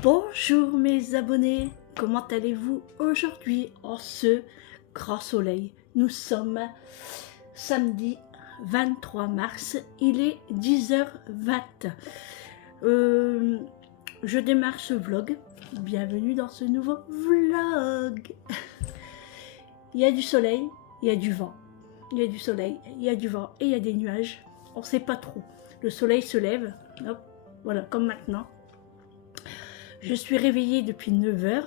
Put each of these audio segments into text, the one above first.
Bonjour mes abonnés, comment allez-vous aujourd'hui en ce grand soleil? Nous sommes samedi 23 mars, il est 10h20. Je démarre ce vlog, bienvenue dans ce nouveau vlog. Il y a du soleil, il y a du vent, il y a du soleil, il y a du vent et il y a des nuages, on ne sait pas trop. Le soleil se lève, hop, voilà, comme maintenant. Je suis réveillée depuis 9 h.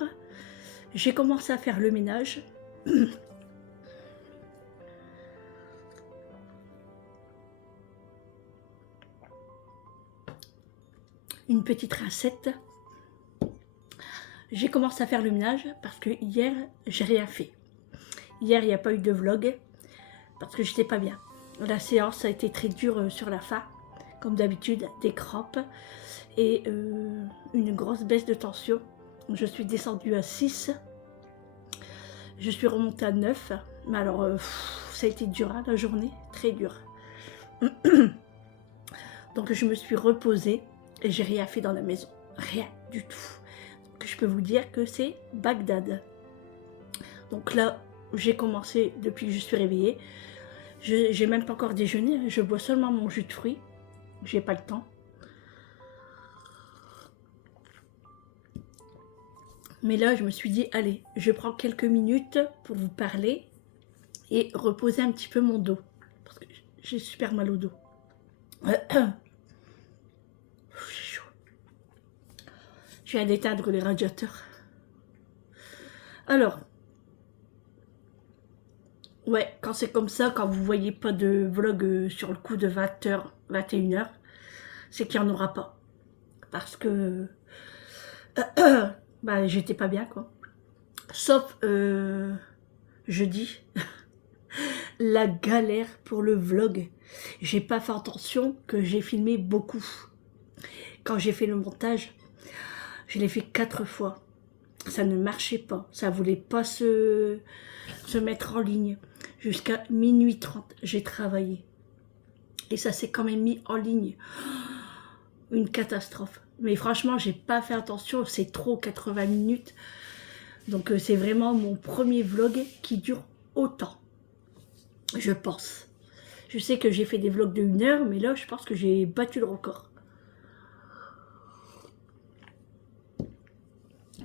J'ai commencé à faire le ménage. Une petite rincette. J'ai commencé à faire le ménage parce que hier, j'ai rien fait. Hier, il n'y a pas eu de vlog parce que j'étais pas bien. La séance a été très dure sur la fin, comme d'habitude, des crampes et une grosse baisse de tension. Je suis descendue à 6. Je suis remontée à 9. Mais alors, ça a été dur, hein, la journée, très dur. Donc, je me suis reposée et j'ai rien fait dans la maison. Rien du tout. Donc, je peux vous dire que c'est Bagdad. Donc là, j'ai commencé depuis que je suis réveillée. J'ai même pas encore déjeuné. Je bois seulement mon jus de fruits. J'ai pas le temps. Mais là, je me suis dit, allez, je prends quelques minutes pour vous parler et reposer un petit peu mon dos. Parce que j'ai super mal au dos. J'ai chaud. Je viens d'éteindre les radiateurs. Alors, ouais, quand c'est comme ça, quand vous voyez pas de vlog sur le coup de 20 h, 21 h, c'est qu'il n'y en aura pas. Parce que bah, j'étais pas bien, quoi. Sauf jeudi, la galère pour le vlog. J'ai pas fait attention que j'ai filmé beaucoup. Quand j'ai fait le montage, je l'ai fait 4 fois. Ça ne marchait pas. Ça voulait pas se mettre en ligne. Jusqu'à minuit 30, j'ai travaillé. Et ça s'est quand même mis en ligne. Une catastrophe. Mais franchement, j'ai pas fait attention. C'est trop 80 minutes. Donc c'est vraiment mon premier vlog qui dure autant. Je pense. Je sais que j'ai fait des vlogs de 1 heure, mais là, je pense que j'ai battu le record.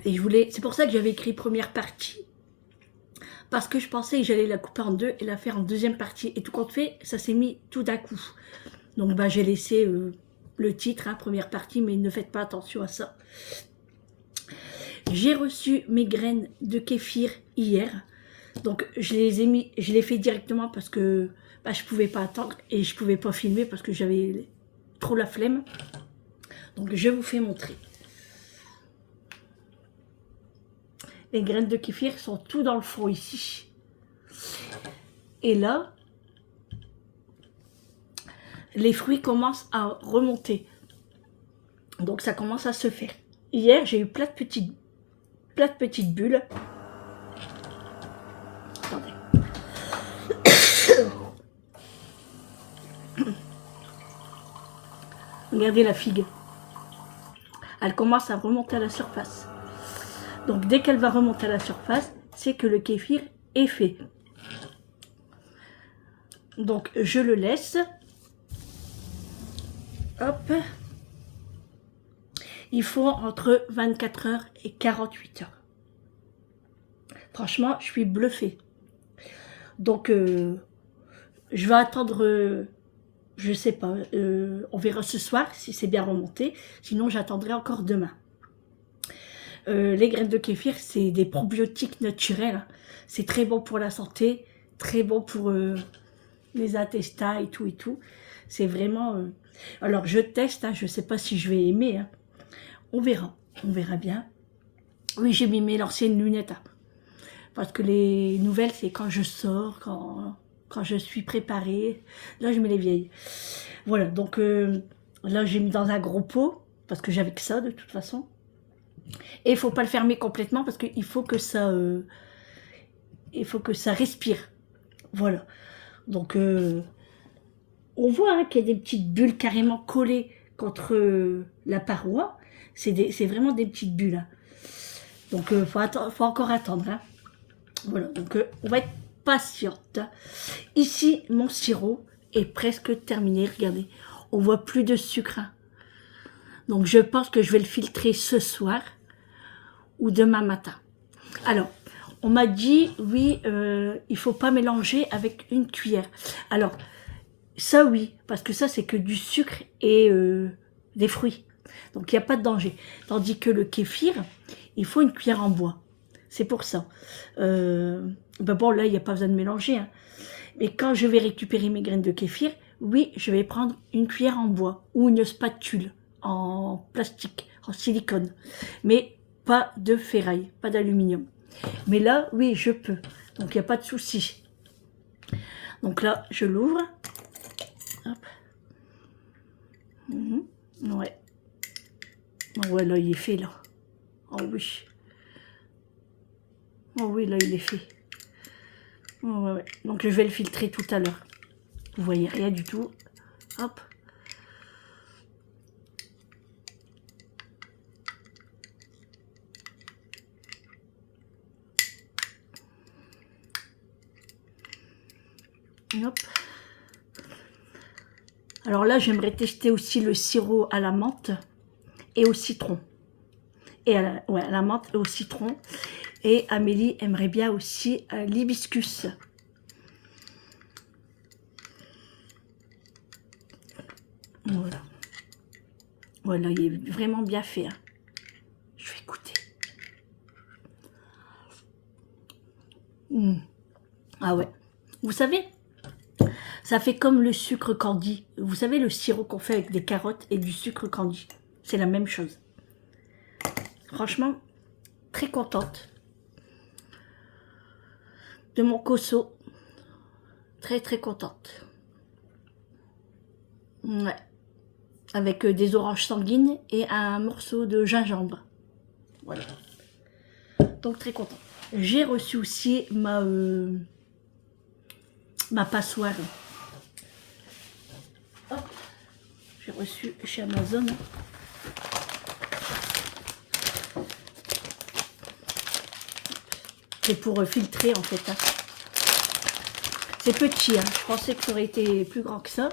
Et c'est pour ça que j'avais écrit première partie. Parce que je pensais que j'allais la couper en deux et la faire en deuxième partie. Et tout compte fait, ça s'est mis tout d'un coup. Donc bah, j'ai laissé le titre, hein, première partie, mais ne faites pas attention à ça. J'ai reçu mes graines de kéfir hier. Donc je les ai fait directement parce que bah, je ne pouvais pas attendre et je ne pouvais pas filmer parce que j'avais trop la flemme. Donc je vous fais montrer. Les graines de kéfir sont tout dans le fond ici. Et là, les fruits commencent à remonter. Donc ça commence à se faire. Hier, j'ai eu plein de petites bulles. Attendez. Regardez la figue. Elle commence à remonter à la surface. Donc dès qu'elle va remonter à la surface, c'est que le kéfir est fait. Donc je le laisse. Hop. Il faut entre 24 heures et 48 heures. Franchement, je suis bluffée. Donc je vais attendre, je sais pas, on verra ce soir si c'est bien remonté. Sinon, j'attendrai encore demain. Les graines de kéfir, c'est des probiotiques naturels. C'est très bon pour la santé, très bon pour les intestins et tout. C'est vraiment... Alors, je teste, hein, je ne sais pas si je vais aimer. Hein. On verra bien. Oui, j'ai mis mes anciennes lunettes. Hein, parce que les nouvelles, c'est quand je sors, quand je suis préparée. Là, je mets les vieilles. Voilà, donc là, j'ai mis dans un gros pot, parce que j'avais que ça, de toute façon. Et il ne faut pas le fermer complètement parce qu'il faut que ça respire. Voilà. Donc, on voit hein, qu'il y a des petites bulles carrément collées contre la paroi. C'est vraiment des petites bulles. Hein. Donc, faut encore attendre. Hein. Voilà, donc on va être patiente. Ici, mon sirop est presque terminé. Regardez, on voit plus de sucre. Hein. Donc, je pense que je vais le filtrer ce soir ou demain matin. Alors, on m'a dit, oui, il faut pas mélanger avec une cuillère. Alors, ça, oui, parce que ça, c'est que du sucre et des fruits. Donc, il n'y a pas de danger. Tandis que le kéfir, il faut une cuillère en bois. C'est pour ça. Ben bon, là, il n'y a pas besoin de mélanger. Hein. Mais quand je vais récupérer mes graines de kéfir, oui, je vais prendre une cuillère en bois ou une spatule en plastique, en silicone. Mais pas de ferraille, pas d'aluminium. Mais là, oui, je peux. Donc, il n'y a pas de souci. Donc là, je l'ouvre. Hop. Ouais. Oh, ouais, là, il est fait, là. Oh oui. Oh oui, là, il est fait. Oh, ouais, ouais. Donc, je vais le filtrer tout à l'heure. Vous voyez rien du tout. Hop. Hop. Alors là, j'aimerais tester aussi le sirop à la menthe et au citron. Et ouais, à la menthe et au citron. Et Amélie aimerait bien aussi l'hibiscus. Voilà. Voilà, il est vraiment bien fait. Hein. Je vais goûter. Ah ouais. Vous savez, ça fait comme le sucre candy. Vous savez, le sirop qu'on fait avec des carottes et du sucre candy. C'est la même chose. Franchement, très contente de mon cosso. Très, très contente. Ouais. Avec des oranges sanguines et un morceau de gingembre. Voilà. Donc, très contente. J'ai reçu aussi ma passoire. Hop. J'ai reçu chez Amazon. C'est pour filtrer en fait. Hein. C'est petit, hein. Je pensais que ça aurait été plus grand que ça.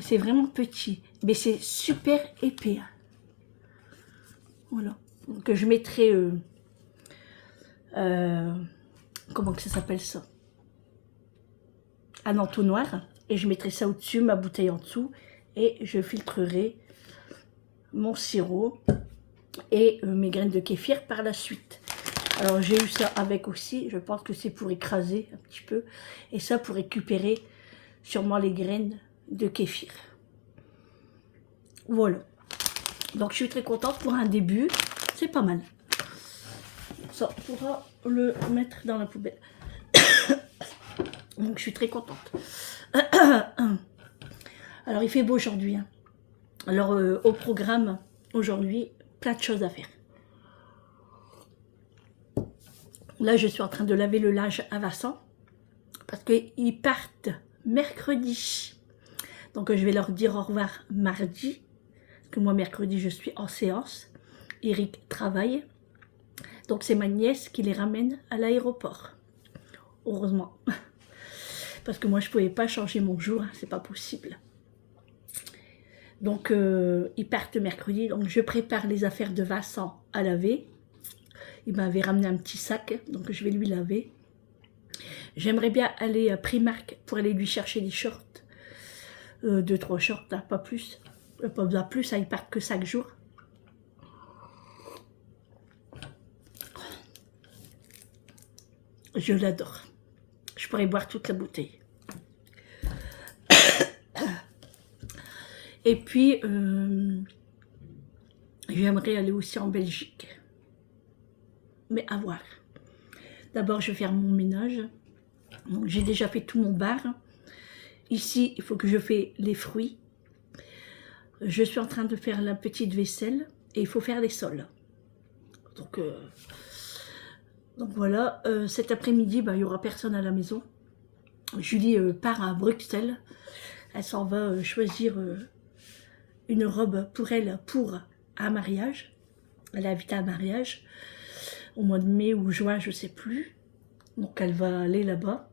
C'est vraiment petit. Mais c'est super épais. Hein. Voilà. Donc je mettrai... comment que ça s'appelle ça? Un entonnoir. Et je mettrai ça au-dessus, ma bouteille en dessous. Et je filtrerai mon sirop et mes graines de kéfir par la suite. Alors j'ai eu ça avec aussi, je pense que c'est pour écraser un petit peu, et ça pour récupérer sûrement les graines de kéfir. Voilà. Donc je suis très contente pour un début, c'est pas mal. Ça, on pourra le mettre dans la poubelle. Donc je suis très contente. Alors il fait beau aujourd'hui. Hein. Alors au programme aujourd'hui, plein de choses à faire. Là, je suis en train de laver le linge à Vincent parce qu'ils partent mercredi. Donc, je vais leur dire au revoir mardi. Parce que moi, mercredi, je suis en séance. Eric travaille. Donc, c'est ma nièce qui les ramène à l'aéroport. Heureusement. Parce que moi, je ne pouvais pas changer mon jour. Hein, c'est pas possible. Donc, ils partent mercredi. Donc, je prépare les affaires de Vincent à laver. Il m'avait ramené un petit sac, donc je vais lui laver. J'aimerais bien aller à Primark pour aller lui chercher des shorts. 2-3 shorts, hein, pas plus. Pas besoin plus, hein, ils partent que 5 jours. Je l'adore. Je pourrais boire toute la bouteille. Et puis, j'aimerais aller aussi en Belgique. Mais à voir. D'abord, je vais faire mon ménage. J'ai déjà fait tout mon bar. Ici, il faut que je fasse les fruits. Je suis en train de faire la petite vaisselle et il faut faire les sols. Donc voilà, cet après-midi, il n'y aura personne à la maison. Julie part à Bruxelles. Elle s'en va choisir une robe pour elle pour un mariage. Elle est invitée à un mariage au mois de mai ou juin, je ne sais plus. Donc elle va aller là-bas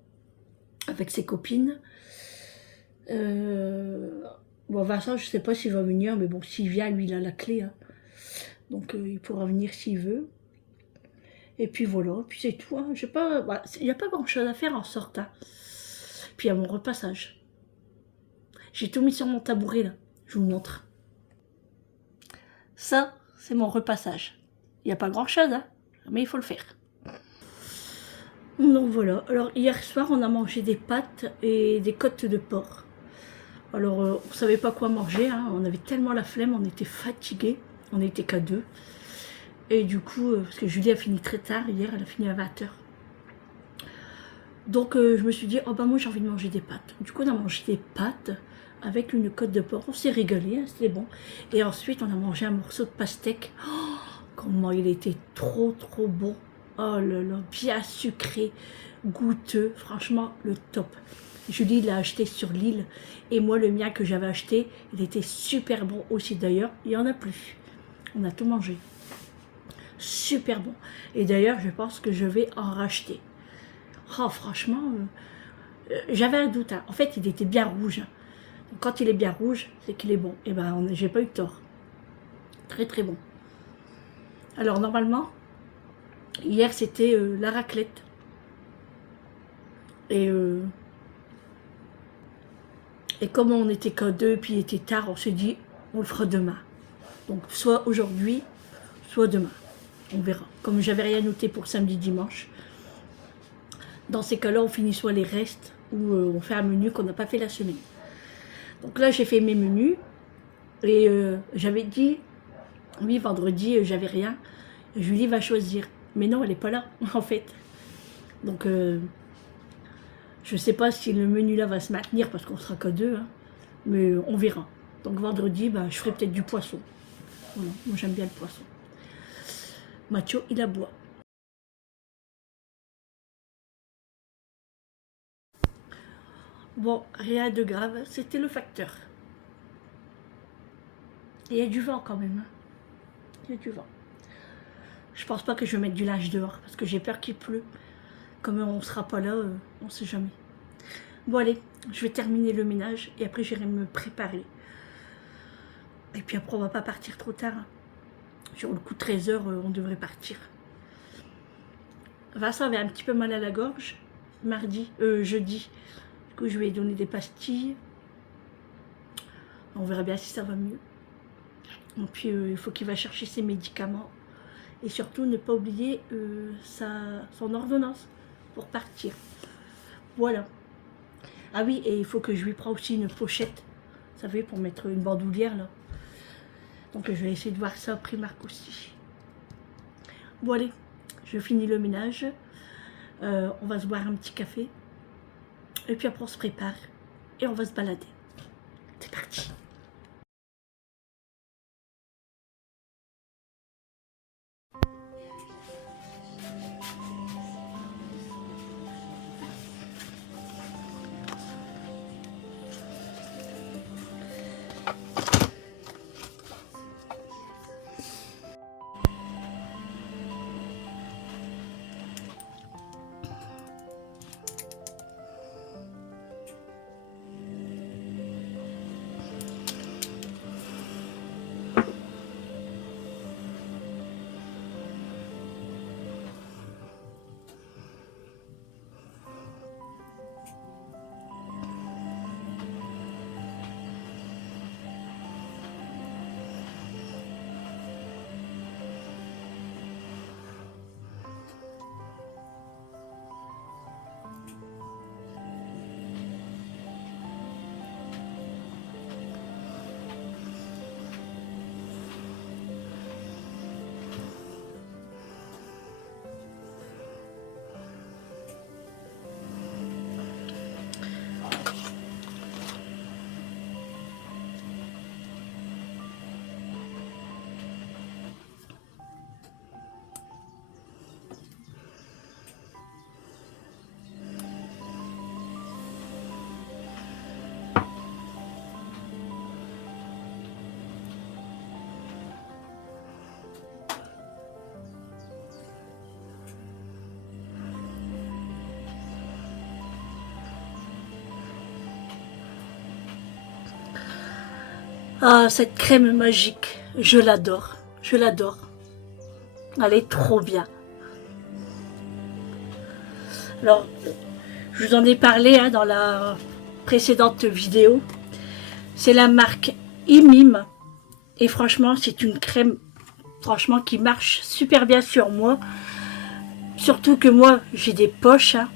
avec ses copines. Bon, Vincent, je ne sais pas s'il va venir, mais bon, s'il vient, lui, il a la clé. Hein. Donc il pourra venir s'il veut. Et puis voilà, puis c'est tout. Hein. Il n'y a pas grand-chose à faire en sortant. Puis il y a mon repassage. J'ai tout mis sur mon tabouret, là. Je vous montre. Ça, c'est mon repassage. Il n'y a pas grand-chose, hein, mais il faut le faire. Donc voilà. Alors hier soir, on a mangé des pâtes et des côtes de porc. Alors, on ne savait pas quoi manger, hein. On avait tellement la flemme, on était fatigués. On n'était qu'à deux. Et du coup, parce que Julie a fini très tard, hier, elle a fini à 20h. Donc, je me suis dit, oh bah moi j'ai envie de manger des pâtes. Du coup, on a mangé des pâtes avec une côte de porc. On s'est régalé, hein, c'était bon. Et ensuite, on a mangé un morceau de pastèque. Oh, comment il était trop bon. Oh là là, bien sucré, goûteux. Franchement, le top. Julie l'a acheté sur l'île. Et moi, le mien que j'avais acheté, il était super bon aussi d'ailleurs. Il n'y en a plus. On a tout mangé. Super bon. Et d'ailleurs, je pense que je vais en racheter. Oh, franchement, j'avais un doute. Hein. En fait, il était bien rouge. Donc, quand il est bien rouge, c'est qu'il est bon. Et ben, j'ai pas eu tort. Très bon. Alors, normalement, hier, c'était la raclette. Et comme on était qu'à deux, puis il était tard, on s'est dit, on le fera demain. Donc, soit aujourd'hui, soit demain. On verra. Comme j'avais rien noté pour samedi, dimanche, dans ces cas-là, on finit soit les restes ou on fait un menu qu'on n'a pas fait la semaine. Donc là, j'ai fait mes menus et j'avais dit, oui, vendredi, j'avais rien. Julie va choisir. Mais non, elle n'est pas là, en fait. Donc, je ne sais pas si le menu là va se maintenir parce qu'on sera qu'à deux, hein, mais on verra. Donc vendredi, bah, je ferai peut-être du poisson. Voilà, moi j'aime bien le poisson. Mathieu, il aboie. Bon, rien de grave, c'était le facteur. Et il y a du vent quand même. Hein. Il y a du vent. Je pense pas que je vais mettre du linge dehors parce que j'ai peur qu'il pleut. Comme on sera pas là, on sait jamais. Bon allez, je vais terminer le ménage et après j'irai me préparer. Et puis après on va pas partir trop tard. Hein. Sur le coup de 13h, on devrait partir. Vincent avait un petit peu mal à la gorge jeudi. Du coup je lui ai donné des pastilles. On verra bien si ça va mieux. Et puis il faut qu'il va chercher ses médicaments. Et surtout ne pas oublier son ordonnance pour partir. Voilà. Ah oui, et il faut que je lui prenne aussi une pochette. Vous savez, pour mettre une bandoulière là. Donc je vais essayer de voir ça au Primark aussi. Bon allez, je finis le ménage. On va se boire un petit café. Et puis après on se prépare. Et on va se balader. C'est parti. Ah, cette crème magique, je l'adore, je l'adore. Elle est trop bien. Alors, je vous en ai parlé hein, dans la précédente vidéo. C'est la marque Imim. Et franchement, c'est une crème franchement qui marche super bien sur moi. Surtout que moi, j'ai des poches. Hein,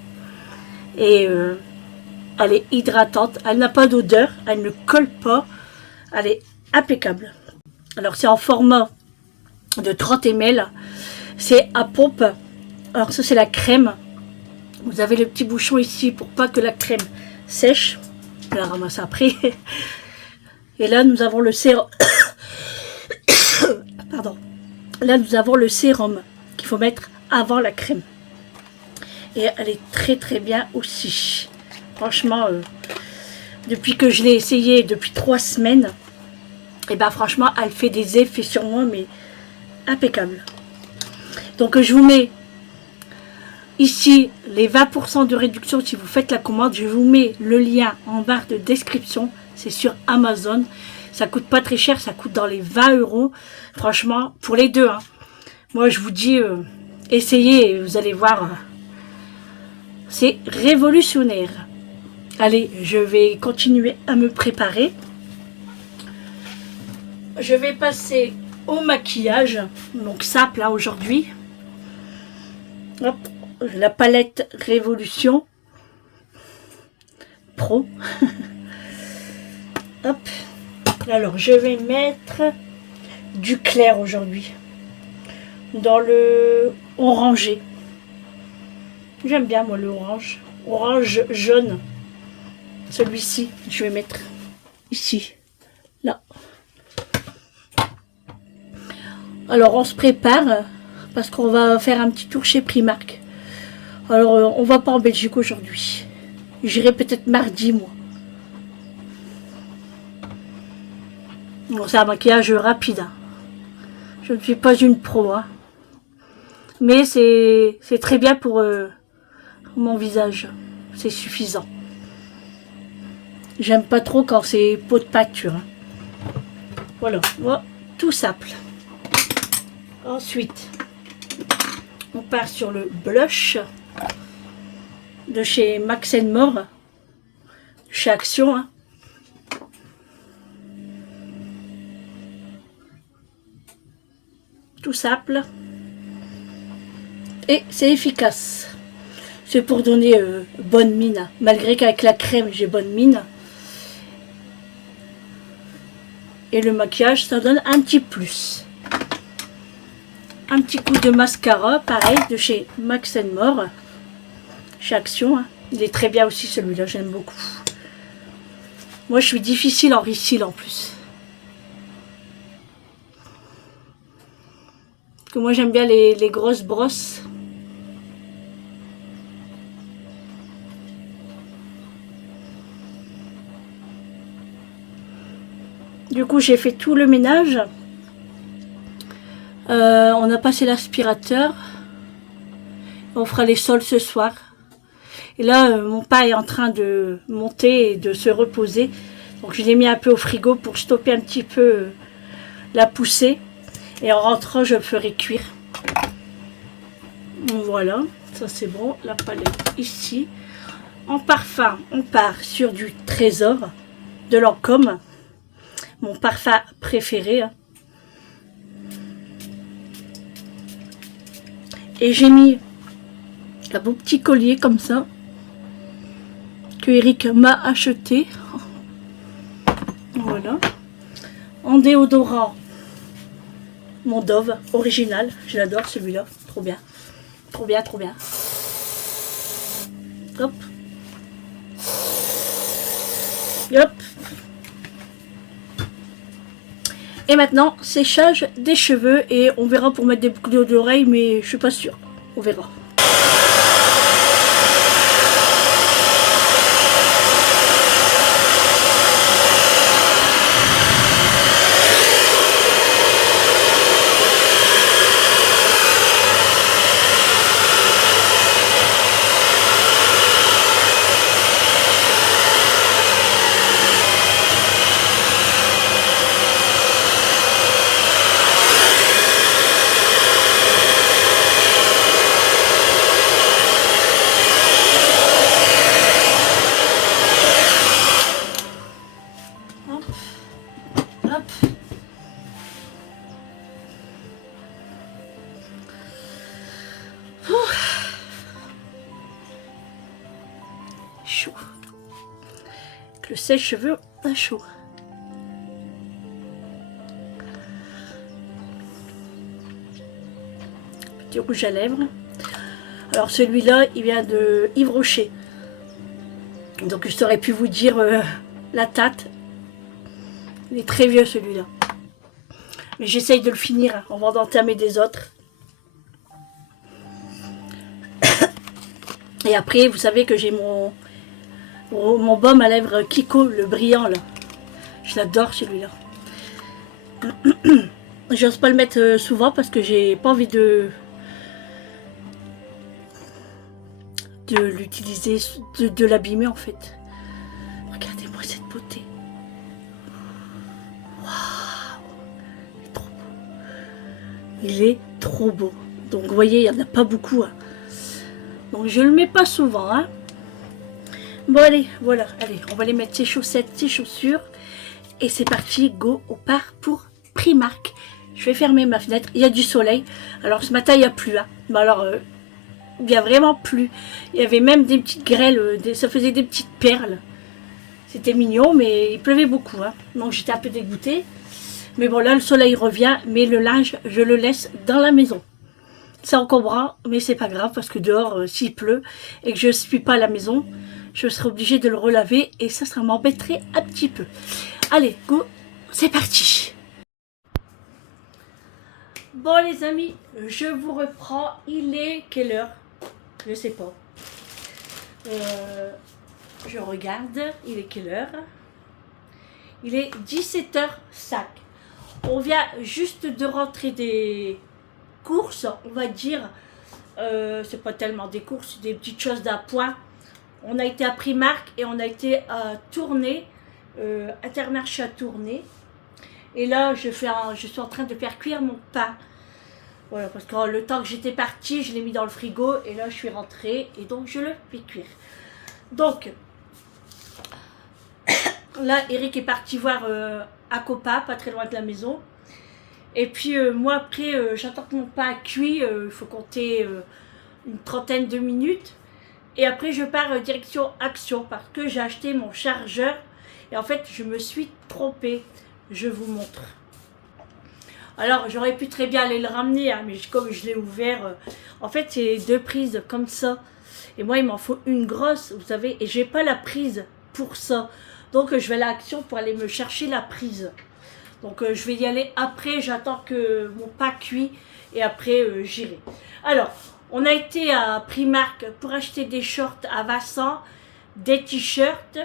et elle est hydratante. Elle n'a pas d'odeur. Elle ne colle pas. Elle est impeccable. Alors, c'est en format de 30 ml. C'est à pompe. Alors, ça, c'est la crème. Vous avez le petit bouchon ici pour pas que la crème sèche. Je la ramasse après. Et là, nous avons le sérum. Pardon. Là, nous avons le sérum qu'il faut mettre avant la crème. Et elle est très très bien aussi. Franchement, depuis que je l'ai essayé, depuis 3 semaines, et ben franchement, elle fait des effets sur moi, mais impeccable. Donc, je vous mets ici les 20% de réduction si vous faites la commande. Je vous mets le lien en barre de description. C'est sur Amazon. Ça coûte pas très cher, ça coûte dans les 20 €. Franchement, pour les deux. Hein. Moi, je vous dis, essayez et vous allez voir. C'est révolutionnaire. Allez, je vais continuer à me préparer. Je vais passer au maquillage. Donc simple là aujourd'hui. Hop, la palette Révolution Pro. Hop. Alors, je vais mettre du clair aujourd'hui. Dans le orangé. J'aime bien, moi, le orange. Orange jaune. Celui-ci, je vais mettre ici. Là. Alors, on se prépare parce qu'on va faire un petit tour chez Primark. Alors, on va pas en Belgique aujourd'hui. J'irai peut-être mardi, moi. Bon, c'est un maquillage rapide. Hein. Je ne suis pas une pro. Hein. Mais c'est très bien pour mon visage. C'est suffisant. J'aime pas trop quand c'est peau de pâture. Hein. Voilà. Voilà. Tout simple. Ensuite, on part sur le blush de chez Max More. Chez Action. Hein. Tout simple. Et c'est efficace. C'est pour donner bonne mine. Malgré qu'avec la crème, j'ai bonne mine. Et le maquillage, ça donne un petit plus. Un petit coup de mascara, pareil, de chez Max More. Chez Action. Hein. Il est très bien aussi celui-là, j'aime beaucoup. Moi, je suis difficile en ricil en plus. Parce que moi, j'aime bien les grosses brosses. Du coup, j'ai fait tout le ménage. On a passé l'aspirateur. On fera les sols ce soir. Et là, mon pas est en train de monter et de se reposer. Donc, je l'ai mis un peu au frigo pour stopper un petit peu la poussée. Et en rentrant, je le ferai cuire. Donc, voilà, ça c'est bon. La palette ici. En parfum, on part sur du Trésor de Lancôme. Mon parfum préféré. Et j'ai mis un beau petit collier comme ça que Eric m'a acheté. Voilà. En déodorant, mon Dove original. Je l'adore celui-là. Trop bien. Trop bien, trop bien. Hop. Hop. Et maintenant, séchage des cheveux. Et on verra pour mettre des boucles d'oreilles, mais je suis pas sûre. On verra. Hop. Chaud. Avec le sèche-cheveux à chaud. Petit rouge à lèvres. Alors celui-là, il vient de Yves Rocher. Donc je saurais pu vous dire la date. Il est très vieux celui-là. Mais j'essaye de le finir avant d'entamer des autres. Et après, vous savez que j'ai mon baume à lèvres Kiko, le brillant là. Je l'adore celui-là. J'ose pas le mettre souvent parce que j'ai pas envie de l'utiliser, de l'abîmer en fait. Regardez-moi cette beauté. Waouh, il est trop beau. Il est trop beau. Donc vous voyez, il n'y en a pas beaucoup. Hein. Donc je le mets pas souvent. Hein. Bon allez, voilà. Allez, on va aller mettre ses chaussettes, ses chaussures. Et c'est parti, go, on part pour Primark. Je vais fermer ma fenêtre. Il y a du soleil. Alors ce matin, il n'y a plus. Hein. Mais alors... il n'y a vraiment plus. Il y avait même des petites grêles, ça faisait des petites perles. C'était mignon, mais il pleuvait beaucoup. Hein. Donc j'étais un peu dégoûtée. Mais bon, là, le soleil revient, mais le linge, je le laisse dans la maison. C'est encombrant, mais c'est pas grave, parce que dehors, s'il pleut et que je ne suis pas à la maison, je serai obligée de le relaver et ça m'embêterait un petit peu. Allez, go, c'est parti. Bon les amis, je vous reprends. Il est quelle heure? Je sais pas. Je regarde. Il est quelle heure? Il est 17h05. On vient juste de rentrer des courses, on va dire. C'est pas tellement des courses, des petites choses d'appoint. On a été à Primark et on a été à Tournai, Intermarché à Tournai. Et là, je suis en train de faire cuire mon pain. Voilà, parce que le temps que j'étais partie, je l'ai mis dans le frigo et là je suis rentrée et donc je le fais cuire. Donc, là Eric est parti voir Acopa, pas très loin de la maison. Et puis moi après, j'attends que mon pain cuit, il faut compter une trentaine de minutes. Et après je pars direction Action parce que j'ai acheté mon chargeur et en fait je me suis trompée. Je vous montre. Alors, j'aurais pu très bien aller le ramener, hein, mais comme je l'ai ouvert, en fait, c'est deux prises comme ça. Et moi, il m'en faut une grosse, vous savez, et j'ai pas la prise pour ça. Donc, je vais à l'Action pour aller me chercher la prise. Donc, je vais y aller après, j'attends que mon pain cuit, et après, j'irai. Alors, on a été à Primark pour acheter des shorts à Vincent, des t-shirts.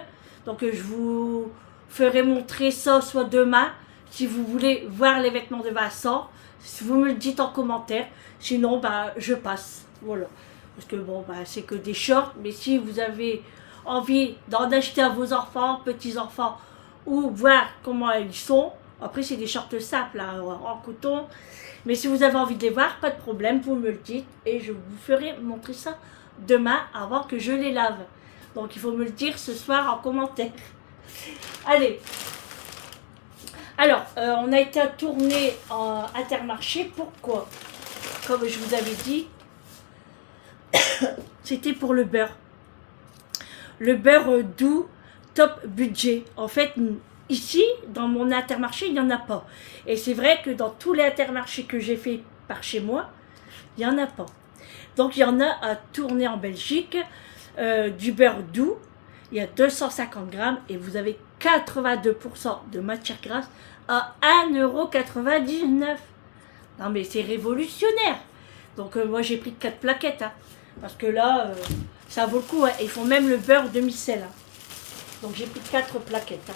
Donc, je vous ferai montrer ça soit demain, si vous voulez voir les vêtements de Vincent, si vous me le dites en commentaire, sinon bah, je passe, voilà. Parce que bon, bah, c'est que des shorts, mais si vous avez envie d'en acheter à vos enfants, petits-enfants, ou voir comment ils sont, après c'est des shorts simples, hein, en coton, mais si vous avez envie de les voir, pas de problème, vous me le dites, et je vous ferai montrer ça demain, avant que je les lave. Donc il faut me le dire ce soir en commentaire. Allez. Alors, on a été à Tournai en Intermarché. Pourquoi? Comme je vous avais dit, c'était pour le beurre. Le beurre doux, top budget. En fait, ici, dans mon Intermarché, il n'y en a pas. Et c'est vrai que dans tous les Intermarchés que j'ai fait par chez moi, il n'y en a pas. Donc, il y en a à Tournai en Belgique, du beurre doux. Il y a 250 grammes et vous avez 82% de matière grasse à 1,99 €. Non mais c'est révolutionnaire. Donc moi j'ai pris 4 plaquettes. Hein, parce que là, ça vaut le coup. Hein, ils font même le beurre demi-sel. Hein. Donc j'ai pris 4 plaquettes. Hein.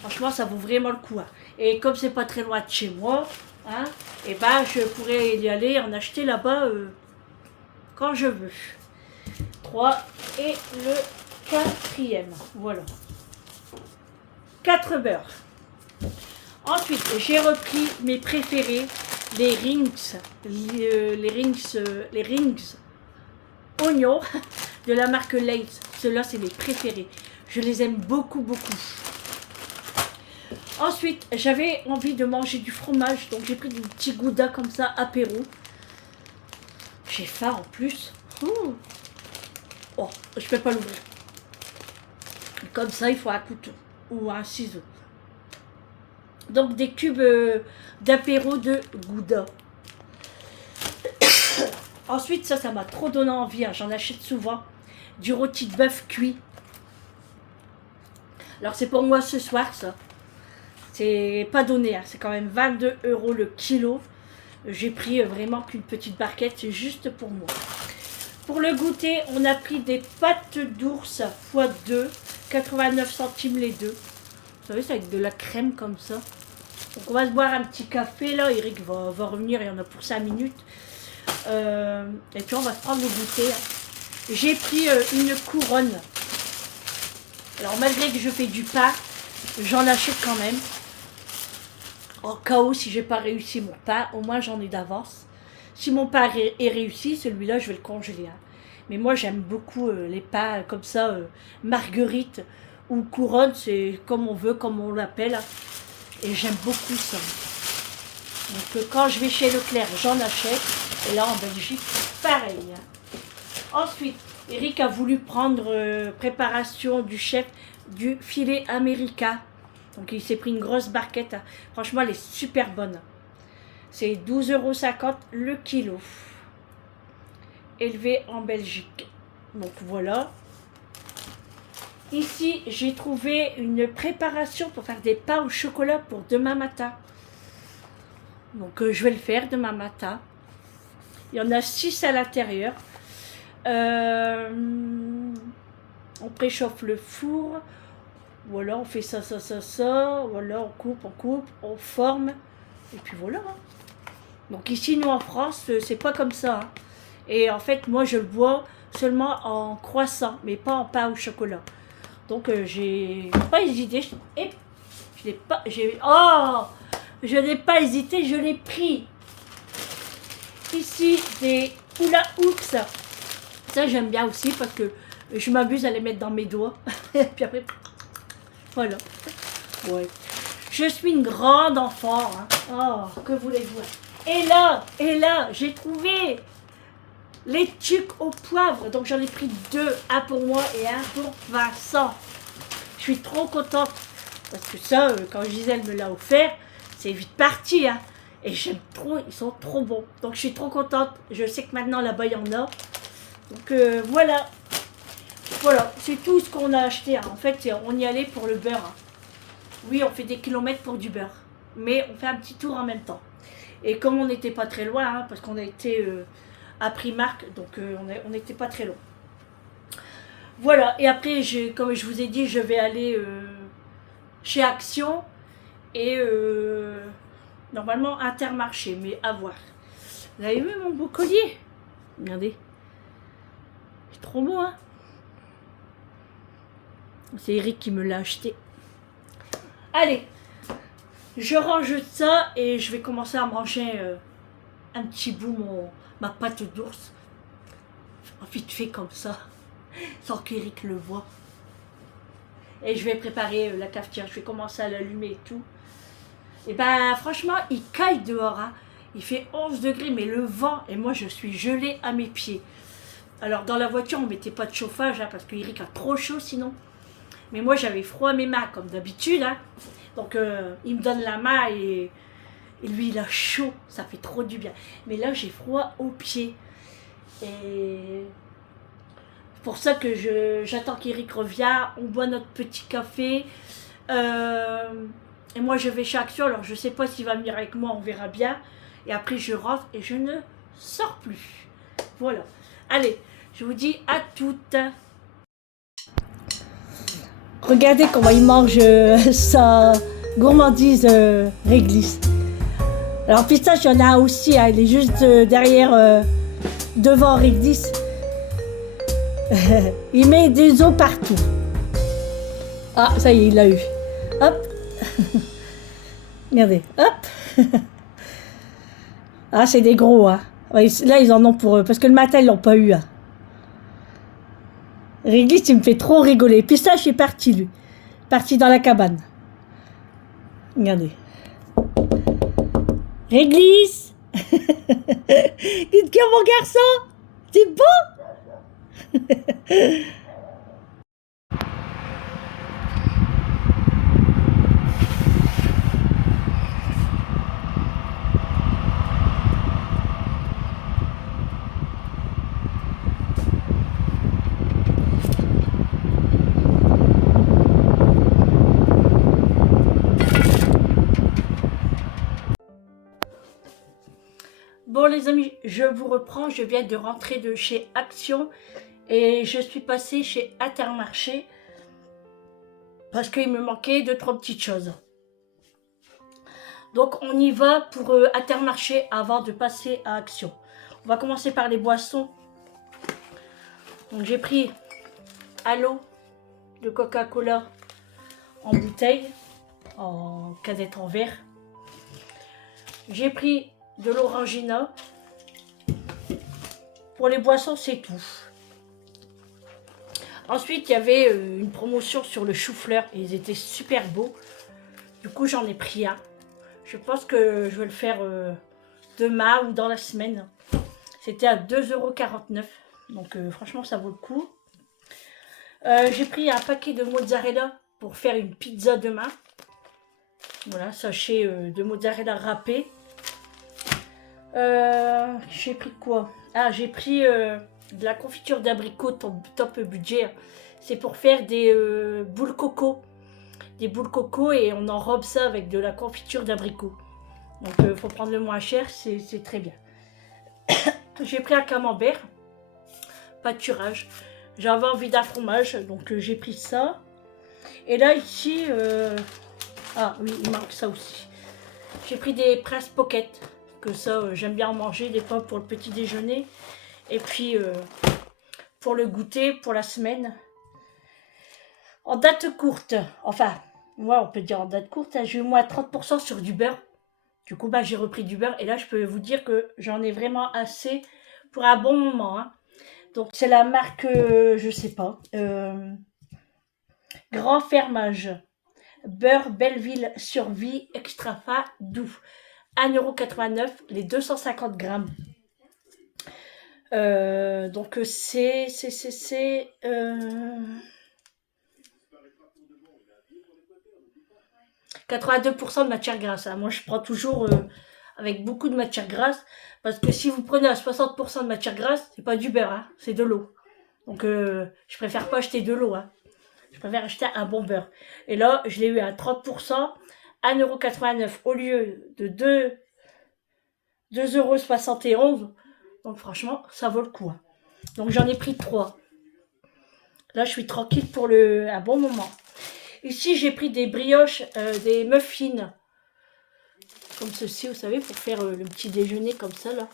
Franchement ça vaut vraiment le coup. Hein. Et comme c'est pas très loin de chez moi, hein, et ben je pourrais y aller en acheter là-bas quand je veux. 3 et le 4e. Voilà. 4 beurres. Ensuite, j'ai repris mes préférés, les rings, les rings oignons de la marque Lay's. Ceux-là, c'est les préférés. Je les aime beaucoup, beaucoup. Ensuite, j'avais envie de manger du fromage, donc j'ai pris des petits goudas comme ça, apéro. J'ai faim en plus. Oh, je peux pas l'ouvrir. Comme ça, il faut un couteau ou un ciseau. Donc des cubes d'apéro de gouda. Ensuite, ça m'a trop donné envie, hein, j'en achète souvent. Du rôti de bœuf cuit. Alors c'est pour moi ce soir, ça. C'est pas donné, hein, c'est quand même 22 € le kilo. J'ai pris vraiment qu'une petite barquette, c'est juste pour moi. Pour le goûter, on a pris des pâtes d'ours x2, 89 centimes les deux. Vous savez, c'est avec de la crème comme ça. Donc on va se boire un petit café là, Eric va revenir, il y en a pour 5 minutes. Et puis on va se prendre le goûter. J'ai pris une couronne. Alors malgré que je fais du pain, j'en achète quand même. En cas où, si j'ai pas réussi mon pain, au moins j'en ai d'avance. Si mon pain est réussi, celui-là je vais le congeler. Hein. Mais moi j'aime beaucoup les pains comme ça, marguerite ou couronne, c'est comme on veut, comme on l'appelle. Et j'aime beaucoup ça. Donc quand je vais chez Leclerc, j'en achète. Et là en Belgique, pareil. Hein. Ensuite, Eric a voulu prendre préparation du chef du filet américain. Donc il s'est pris une grosse barquette. Hein. Franchement, elle est super bonne. C'est 12,50 € le kilo. Élevé en Belgique. Donc voilà. Ici, j'ai trouvé une préparation pour faire des pains au chocolat pour demain matin. Donc je vais le faire demain matin. Il y en a 6 à l'intérieur. On préchauffe le four. Voilà, on fait ça. Voilà, on coupe, on forme. Et puis voilà. Hein. Donc ici, nous en France, c'est pas comme ça. Hein. Et en fait, moi, je le bois seulement en croissant, mais pas en pain au chocolat. Donc j'ai pas hésité. Et je n'ai pas... Je n'ai pas hésité, je l'ai pris. Ici, des hula hoops. Ça, j'aime bien aussi parce que je m'abuse à les mettre dans mes doigts. Et puis après, voilà. Ouais. Je suis une grande enfant. Hein. Oh, que voulez-vous? Et là, j'ai trouvé les tucs au poivre. Donc j'en ai pris 2, un pour moi et un pour Vincent. Je suis trop contente. Parce que ça, quand Gisèle me l'a offert, c'est vite parti. Hein. Et j'aime trop, ils sont trop bons. Donc je suis trop contente. Je sais que maintenant là-bas il y en a. Donc voilà. Voilà, c'est tout ce qu'on a acheté. Hein. En fait, on y allait pour le beurre. Hein. Oui, on fait des kilomètres pour du beurre. Mais on fait un petit tour en même temps. Et comme on n'était pas très loin, hein, parce qu'on a été à Primark, donc on n'était pas très loin. Voilà, et après, comme je vous ai dit, je vais aller chez Action et normalement Intermarché, mais à voir. Vous avez vu mon beau collier? Regardez. C'est trop beau, hein? C'est Eric qui me l'a acheté. Allez, je range ça et je vais commencer à manger un petit bout ma pâte d'ours. Vite fait comme ça, sans qu'Eric le voit. Et je vais préparer la cafetière, je vais commencer à l'allumer et tout. Et ben franchement, il caille dehors. Hein. Il fait 11 degrés, mais le vent, et moi je suis gelée à mes pieds. Alors dans la voiture, on ne mettait pas de chauffage, hein, parce qu'Eric a trop chaud sinon. Mais moi j'avais froid à mes mains, comme d'habitude. Hein. Donc il me donne la main et lui il a chaud, ça fait trop du bien. Mais là j'ai froid aux pieds. Et c'est pour ça que j'attends qu'Eric revienne, on boit notre petit café. Et moi je vais chez Action, alors je sais pas s'il va venir avec moi, on verra bien. Et après je rentre et je ne sors plus. Voilà. Allez, je vous dis à toutes. Regardez comment il mange sa gourmandise réglisse. Alors pistache, il y en a aussi, hein, il est juste derrière, devant réglisse. Il met des os partout. Ah, ça y est, il l'a eu. Hop. Regardez, hop. Ah, c'est des gros, hein. Là, ils en ont pour eux, parce que le matin, ils l'ont pas eu. Hein. Réglisse, il me fait trop rigoler. Pistache est parti, lui. Parti dans la cabane. Regardez. Réglisse. Qu'est-ce qu'il y a, mon garçon? C'est beau. Bon les amis, je vous reprends, je viens de rentrer de chez Action et je suis passée chez Intermarché parce qu'il me manquait 2-3 petites choses. Donc on y va pour Intermarché avant de passer à Action. On va commencer par les boissons. Donc j'ai pris à l'eau de Coca-Cola en bouteille, en canette en verre. J'ai pris de l'Orangina. Pour les boissons, c'est tout. Ensuite, il y avait une promotion sur le chou-fleur et ils étaient super beaux. Du coup, j'en ai pris un. Je pense que je vais le faire demain ou dans la semaine. C'était à 2,49 €. Donc, franchement, ça vaut le coup. J'ai pris un paquet de mozzarella pour faire une pizza demain. Voilà, sachet de mozzarella râpé. J'ai pris quoi? Ah, j'ai pris de la confiture d'abricot top budget. C'est pour faire des boules coco. Des boules coco et on enrobe ça avec de la confiture d'abricot. Donc il faut prendre le moins cher, c'est très bien. J'ai pris un camembert, pâturage. J'avais envie d'un fromage, donc j'ai pris ça. Et là ici, ah oui, il manque ça aussi. J'ai pris des Prince Pocket. Que ça, j'aime bien en manger des fois pour le petit déjeuner. Et puis, pour le goûter, pour la semaine. En date courte, enfin, moi, on peut dire en date courte, hein, j'ai eu moins 30% sur du beurre. Du coup, bah, j'ai repris du beurre. Et là, je peux vous dire que j'en ai vraiment assez pour un bon moment. Hein. Donc, c'est la marque, je sais pas, Grand Fermage. Beurre Belleville Survie Extra Fin Doux. 1,89 € les 250 grammes. Donc c'est 82% de matière grasse. Hein. Moi je prends toujours avec beaucoup de matière grasse parce que si vous prenez à 60% de matière grasse, c'est pas du beurre, hein, c'est de l'eau. Donc je préfère pas acheter de l'eau. Hein. Je préfère acheter un bon beurre. Et là, je l'ai eu à 30%, 1,89 € au lieu de 2,71 €. Donc franchement, ça vaut le coup. Hein. Donc j'en ai pris 3. Là, je suis tranquille pour un bon moment. Ici, j'ai pris des brioches, des muffins. Comme ceci, vous savez, pour faire le petit déjeuner comme ça. Là.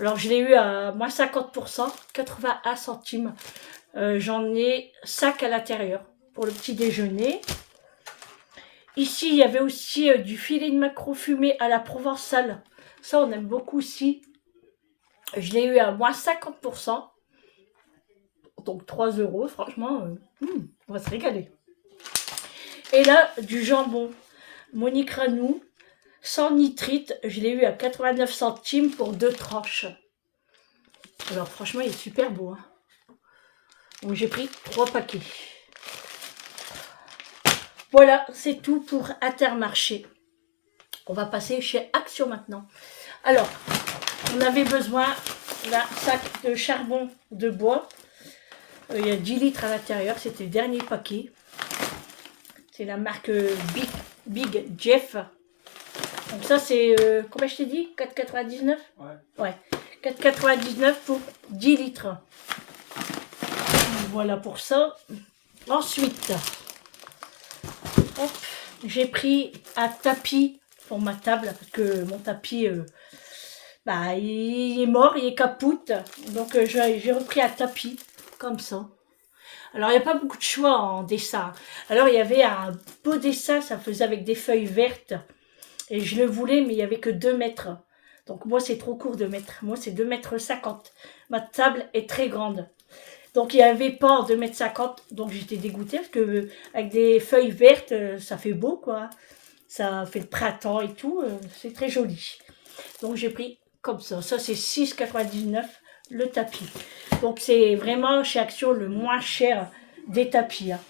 Alors, je l'ai eu à moins 50%, 81 centimes. J'en ai 5 à l'intérieur pour le petit déjeuner. Ici, il y avait aussi du filet de maquereau fumé à la provençale. Ça, on aime beaucoup aussi. Je l'ai eu à moins 50%. Donc 3 €, franchement, on va se régaler. Et là, du jambon. Monique Ranou, sans nitrite, je l'ai eu à 89 centimes pour 2 tranches. Alors franchement, il est super beau. Hein. Donc j'ai pris 3 paquets. Voilà, c'est tout pour Intermarché. On va passer chez Action maintenant. Alors, on avait besoin d'un sac de charbon de bois. Il y a 10 litres à l'intérieur, c'était le dernier paquet. C'est la marque Big Jeff. Donc ça c'est, combien je t'ai dit? 4,99 €? Ouais. 4,99 € pour 10 litres. Donc voilà pour ça. Ensuite, j'ai pris un tapis pour ma table parce que mon tapis, bah, il est mort, il est capoute. Donc j'ai repris un tapis comme ça. Alors, il n'y a pas beaucoup de choix en dessin. Alors, il y avait un beau dessin, ça faisait avec des feuilles vertes. Et je le voulais, mais il n'y avait que 2 mètres. Donc, moi, c'est trop court de mètres. Moi, c'est 2,50 m. Ma table est très grande. Donc, il n'y avait pas en 2,50 m. Donc, j'étais dégoûtée parce que avec des feuilles vertes, ça fait beau, quoi. Ça fait le printemps et tout, c'est très joli. Donc j'ai pris comme ça. Ça c'est 6,99 le tapis. Donc c'est vraiment chez Action le moins cher des tapis, hein.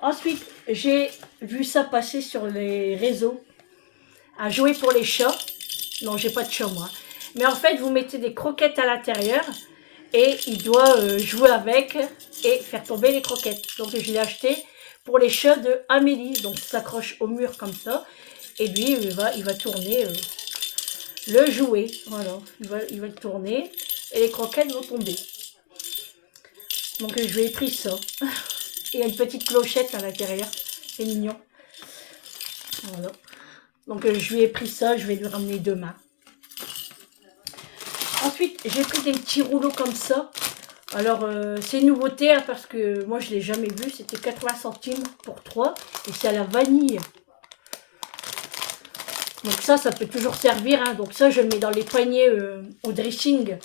Ensuite, j'ai vu ça passer sur les réseaux. Un jouet pour les chats. Non, j'ai pas de chat moi. Mais en fait, vous mettez des croquettes à l'intérieur et il doit jouer avec et faire tomber les croquettes. Donc je l'ai acheté pour les chats de Amélie. Donc ça s'accroche au mur comme ça. Et lui, il va tourner le jouet. Voilà, il va le tourner et les croquettes vont tomber. Donc je lui ai pris ça. Et il y a une petite clochette à l'intérieur. C'est mignon. Voilà. Donc je lui ai pris ça, je vais lui ramener demain. Ensuite, j'ai pris des petits rouleaux comme ça. Alors, c'est une nouveauté hein, parce que moi, je ne l'ai jamais vu. C'était 80 centimes pour 3 et c'est à la vanille. Donc ça peut toujours servir. Hein. Donc ça, je le mets dans les paniers au dressing.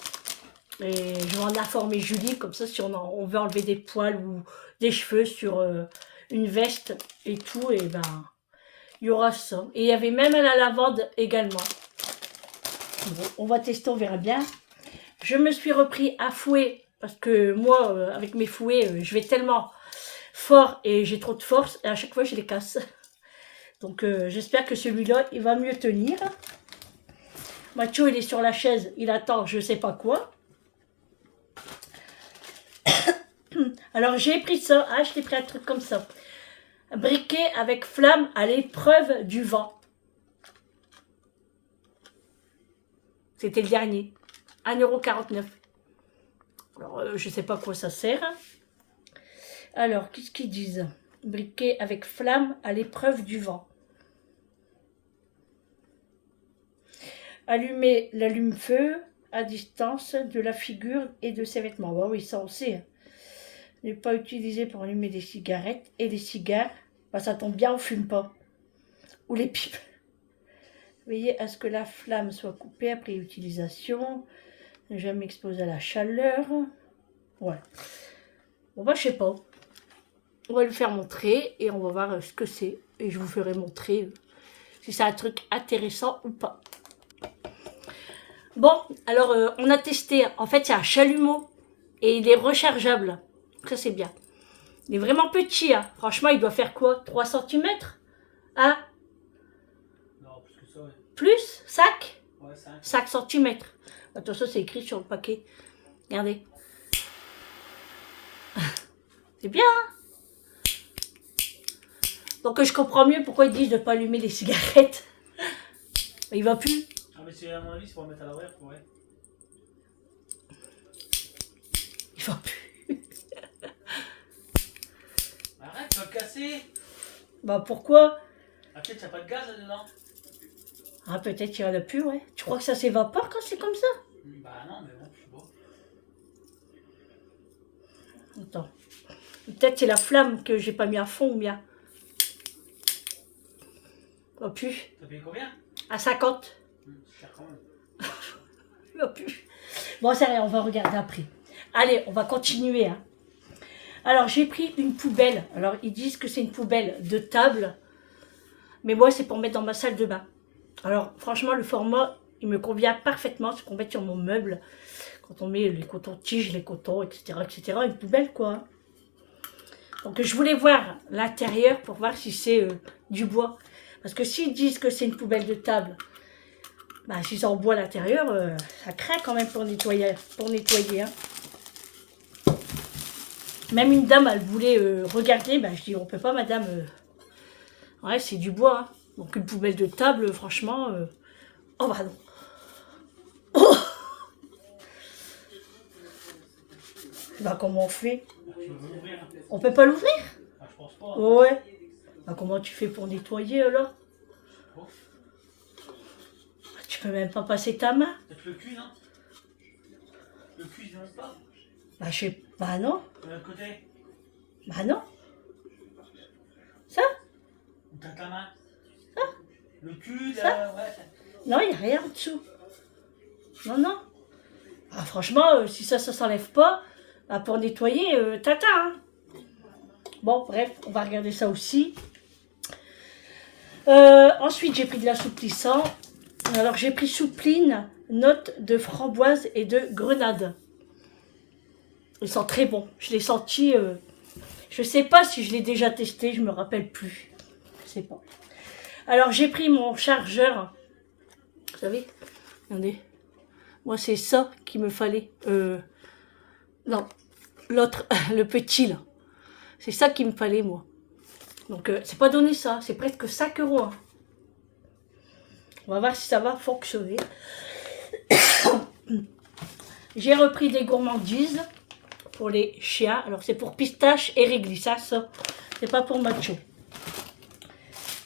Et je vais en informer Julie, comme ça, si on veut enlever des poils ou des cheveux sur une veste et tout, et ben, il y aura ça. Et il y avait même à la lavande également. Bon, on va tester, on verra bien. Je me suis repris à fouet, parce que moi, avec mes fouets, je vais tellement fort et j'ai trop de force, et à chaque fois, je les casse. Donc, j'espère que celui-là, il va mieux tenir. Mathieu, il est sur la chaise, il attend je sais pas quoi. Alors, j'ai pris ça, ah, je t'ai pris un truc comme ça. Un briquet avec flamme à l'épreuve du vent. C'était le dernier. 1,49 €. Alors, je sais pas à quoi ça sert. Alors, qu'est-ce qu'ils disent? Briquet avec flamme à l'épreuve du vent. Allumer l'allume-feu à distance de la figure et de ses vêtements. Bah oui, ça on sait. Ne pas utiliser pour allumer des cigarettes et les cigares. Bah, ça tombe bien, on fume pas. Ou les pipes. Veillez à ce que la flamme soit coupée après utilisation. Ne jamais exposer à la chaleur. Ouais. Bon bah je sais pas. On va le faire montrer et on va voir ce que c'est. Et je vous ferai montrer si c'est un truc intéressant ou pas. Bon, alors on a testé. En fait, c'est un chalumeau et il est rechargeable. Ça, c'est bien. Il est vraiment petit. Hein. Franchement, il doit faire quoi? 3 cm? Hein? Non, plus que ça, ouais. Plus? 5? Ouais, 5. 5 cm. Attention, c'est écrit sur le paquet. Regardez. C'est bien, hein? Donc, je comprends mieux pourquoi ils disent de ne pas allumer les cigarettes. Il va plus. Ah, mais c'est à mon avis, c'est pour mettre à l'horaire, ouais. Il va plus. Arrête, tu vas le casser. Bah, pourquoi? Ah, peut-être qu'il n'y a pas de gaz là-dedans. Ah, peut-être qu'il n'y en a plus, ouais. Tu crois que ça s'évapore quand c'est comme ça? Bah non, mais bon, je sais pas. Attends. Peut-être c'est la flamme que j'ai pas mis à fond ou bien. Il va plus. T'as payé combien? À 50. C'est cher quand même. Il va plus. Bon, c'est rien, on va regarder après. Allez, on va continuer. Hein. Alors, j'ai pris une poubelle. Alors, ils disent que c'est une poubelle de table. Mais moi, c'est pour mettre dans ma salle de bain. Alors, franchement, le format, il me convient parfaitement. C'est pour mettre sur mon meuble. Quand on met les cotons-tiges, les cotons, etc., etc. Une poubelle, quoi. Donc, je voulais voir l'intérieur pour voir si c'est du bois. Parce que s'ils disent que c'est une poubelle de table, bah, si c'est en bois à l'intérieur, ça craint quand même pour nettoyer. Hein. Même une dame, elle voulait regarder. Bah, je dis, on peut pas, madame. Ouais, c'est du bois. Hein. Donc, une poubelle de table, franchement. Oh, pardon. Oh bah, comment on fait? On peut pas l'ouvrir? Ah, je pense pas. Ouais. Bah, comment tu fais pour nettoyer alors? Tu peux même pas passer ta main? Peut-être le cul, non? Le cul, il ne pas? Bah, je sais. Bah, non. De l'autre côté? Bah, non. Ça? Ou t'as ta main? Ça? Le cul, Ça? là, ouais. Non, il n'y a rien en dessous. Non, non. Ah, franchement, si ça s'enlève pas, bah, pour nettoyer, tata. Hein. Bon, bref, on va regarder ça aussi. Ensuite, j'ai pris de l'assouplissant. Alors, j'ai pris Soupline, notes de framboise et de grenade. Ils sont très bons. Je l'ai senti. Je sais pas si je l'ai déjà testé, je me rappelle plus. Je sais pas. Alors, j'ai pris mon chargeur. Vous savez, regardez. Moi, c'est ça qu'il me fallait. Non, l'autre, le petit là. C'est ça qu'il me fallait, moi. Donc, c'est pas donné ça. C'est presque 5 €. Hein. On va voir si ça va fonctionner. J'ai repris des gourmandises pour les chiens. Alors, c'est pour pistache et réglisse. Ça. C'est pas pour macho.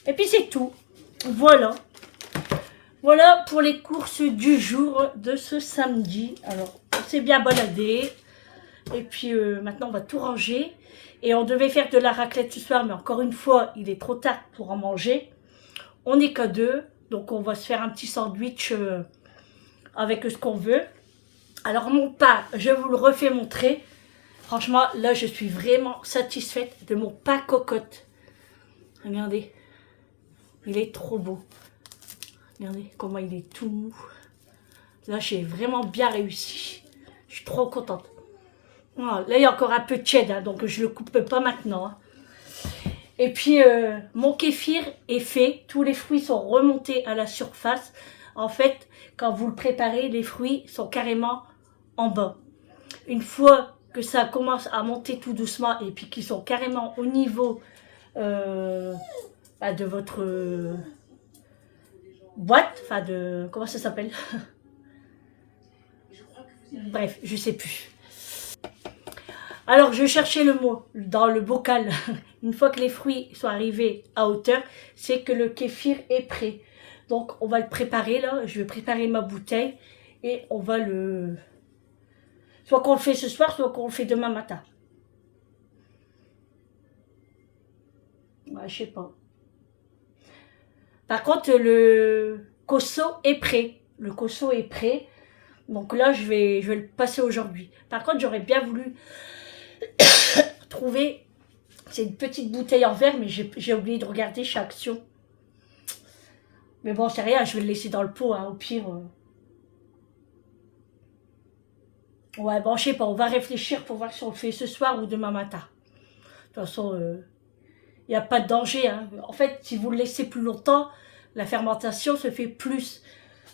Et puis, c'est tout. Voilà. Voilà pour les courses du jour de ce samedi. Alors, on s'est bien baladé. Et puis, maintenant, on va tout ranger. Et on devait faire de la raclette ce soir. Mais encore une fois, il est trop tard pour en manger. On n'est qu'à 2. Donc, on va se faire un petit sandwich avec ce qu'on veut. Alors, mon pain, je vous le refais montrer. Franchement, là, je suis vraiment satisfaite de mon pain cocotte. Regardez. Il est trop beau. Regardez comment il est tout mou. Là, j'ai vraiment bien réussi. Je suis trop contente. Voilà. Là, il y a encore un peu de cheddar, donc je ne le coupe pas maintenant. Hein. Et puis, mon kéfir est fait. Tous les fruits sont remontés à la surface. En fait, quand vous le préparez, les fruits sont carrément en bas. Une fois que ça commence à monter tout doucement et puis qu'ils sont carrément au niveau de votre boîte, enfin de... Comment ça s'appelle? Bref, je sais plus. Alors, je cherchais le mot dans le bocal. Une fois que les fruits sont arrivés à hauteur, c'est que le kéfir est prêt. Donc, on va le préparer là. Je vais préparer ma bouteille et on va le... Soit qu'on le fait ce soir, soit qu'on le fait demain matin. Ouais, je sais pas. Par contre, le cosso est prêt. Le cosso est prêt. Donc là, je vais le passer aujourd'hui. Par contre, j'aurais bien voulu trouver... C'est une petite bouteille en verre, mais j'ai oublié de regarder chez Action. Mais bon, c'est rien, je vais le laisser dans le pot, hein, au pire. Ouais, bon, je sais pas, on va réfléchir pour voir si on le fait ce soir ou demain matin. De toute façon, il n'y a pas de danger. Hein. En fait, si vous le laissez plus longtemps, la fermentation se fait plus.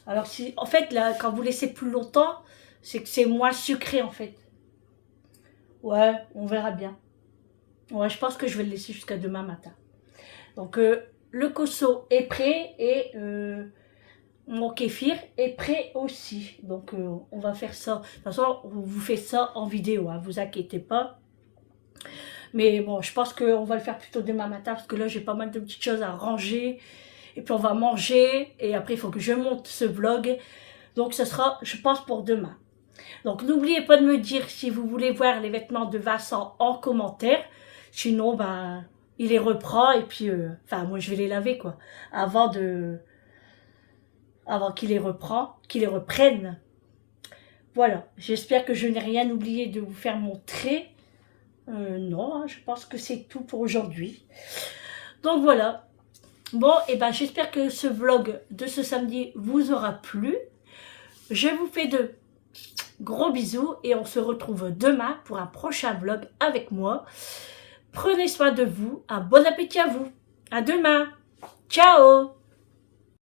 Alors, en fait, là, quand vous laissez plus longtemps, c'est que c'est moins sucré, en fait. Ouais, on verra bien. Ouais, je pense que je vais le laisser jusqu'à demain matin. Donc, le cosso est prêt et mon kéfir est prêt aussi. Donc, on va faire ça. De toute façon, on vous fait ça en vidéo, hein, vous inquiétez pas. Mais bon, je pense qu'on va le faire plutôt demain matin parce que là, j'ai pas mal de petites choses à ranger. Et puis, on va manger. Et après, il faut que je monte ce vlog. Donc, ce sera, je pense, pour demain. Donc, n'oubliez pas de me dire si vous voulez voir les vêtements de Vincent en commentaire. Sinon, ben, il les reprend et puis, enfin, moi, je vais les laver, quoi. Avant qu'il les reprenne. Voilà, j'espère que je n'ai rien oublié de vous faire montrer. Non, hein, je pense que c'est tout pour aujourd'hui. Donc, voilà. Bon, et ben, j'espère que ce vlog de ce samedi vous aura plu. Je vous fais de gros bisous et on se retrouve demain pour un prochain vlog avec moi. Prenez soin de vous. Un bon appétit à vous. À demain. Ciao.